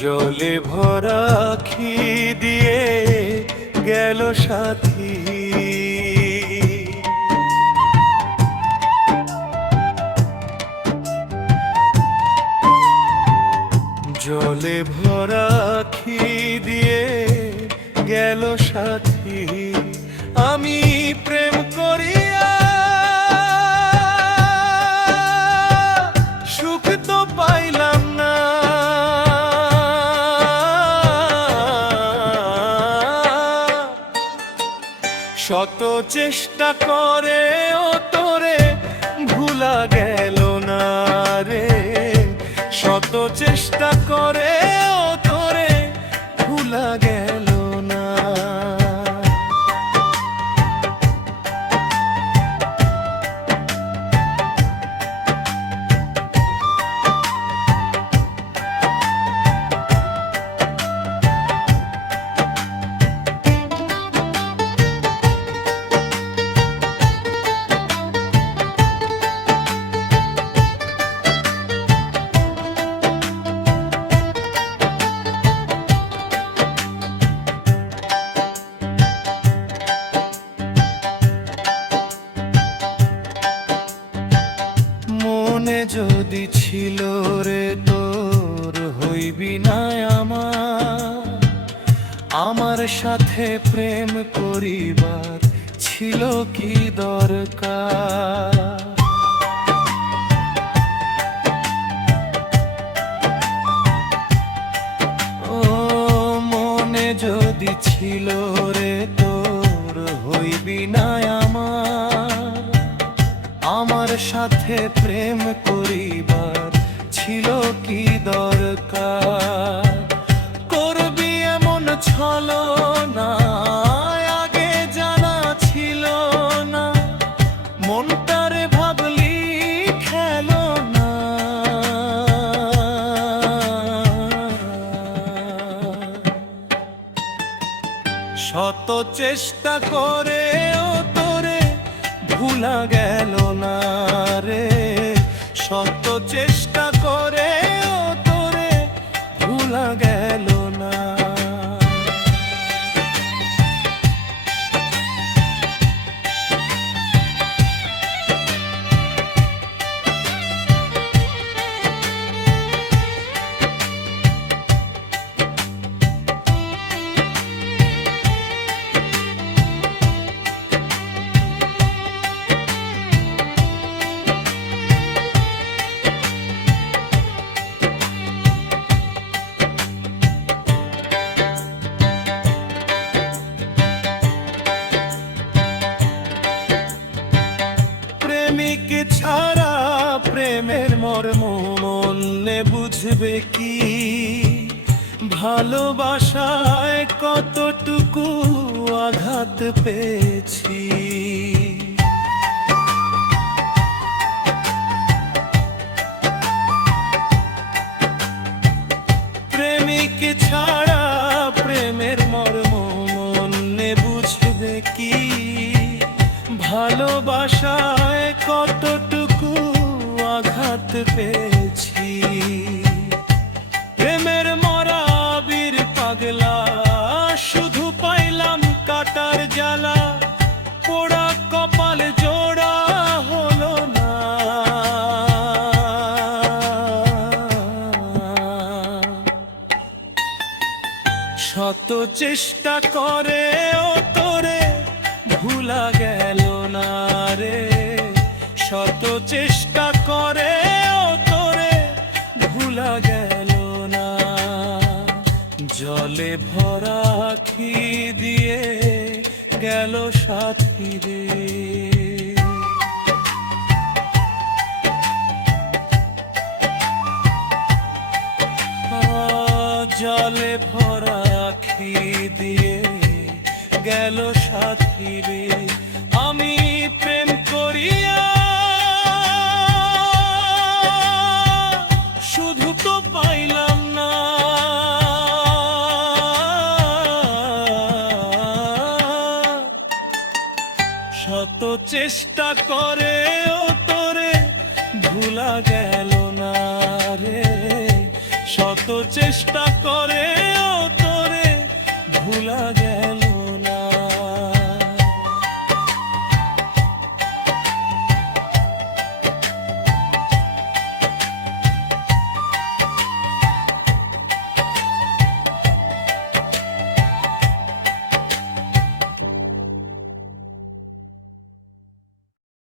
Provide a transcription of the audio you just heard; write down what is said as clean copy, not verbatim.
জলে ভরা আখি দিয়ে গেল সাথী, জলে ভরা আখি দিয়ে গেল সাথী। আমি প্রেম করিয়া সুখ তো পাইলাম না, শত চেষ্টা করে ও তোরে ভুলা গেল না রে, শত চেষ্টা করে ও তোরে ভুলা গেল না। মনে যদি ছিল রে তোর হইবি না আমার সাথে প্রেম করিবার ছিল কি দরকার। ও মনে যদি ছিল রে তোর হইবি না আমার সাথে প্রেম করিবার ছিল কি দরকার। করবি এমন ছলনা আগে জানা ছিল না, মনটারে ভাবলি খেলো না। শত চেষ্টা করে ও তোরে ভুলা গেল না রে, শত চেষ্টা করে ও তোরে ভুলা গেল না। প্রেমিক ছাড়া প্রেমের মর্ম মনে বুঝবে কি, ভালোবাসায় কতটুকু আঘাত পেয়েছি। প্রেমিক ছাড়া প্রেমের মর্ম মনে বুঝবে কি, ভালোবাসায় কতটুকু আঘাত পেয়েছি। প্রেমের মরা বীর পাগলা শুধু পাইলাম কাটার জ্বালা, পোড়া কপাল জোড়া হলো না। শত চেষ্টা করে ও তোরে ভুলা গেল না রে, শত চেষ্টা করে ও তোরে ভুলা গেল না। জলে ভরা আখি দিয়ে গেল সাথী রে, জলে ভরা আখি দিয়ে গেল সাথী রে। আমি প্রেম করিয়া শুধু তো পাইলাম না, শত চেষ্টা করে ও তোরে ভুলা গেল না রে, শত চেষ্টা করে ও তোরে ভুলা গেল